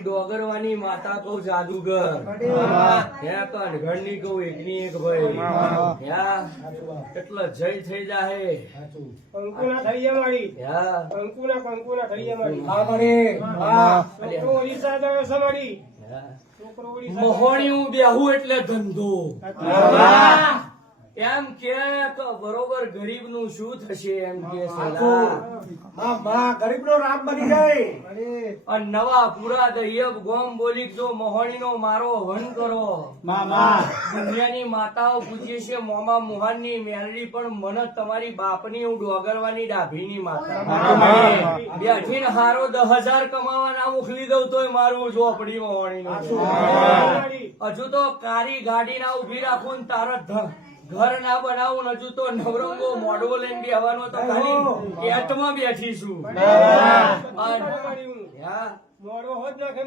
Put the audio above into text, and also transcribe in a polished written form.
ડોગરવાની માતા કહું જાદુગર હે ઘર ની કહું એકની એક ભાઈ એટલે જય થઈ જાહે કંકુના થળિયા મારી કંકુના થળિયા મારી ઓરિસ્સા જાય છે મારી મહોણી હું બેહું એટલે ધંધો એમ કે બરોબર ગરીબ નું શું થશે એમ કે ગરીબ નો રામ બની જાય અને નવા પૂરા દૈયબ ગોમ બોલી જો મહોણી નો મારો વન કરો દુનિયાની માતાઓ પૂછે છે મોમા મુહાન ની મેલડી પણ મને તમારી બાપની હું ડોગરવાની ડાભીની માતા બેઠીને હારો 10,000 કમાવા ના મોકલી દઉં તોય મારું ઝોપડી મહોણી હજુ તો કારી ગાડી ના ઉભી રાખું ને તારા ઘર ના બનાવું હજુ તો નવરંગો મોડવો લઈને બેહવાનો તો ખાલી એટમાં બેઠી છું મોડવો હોત નાખે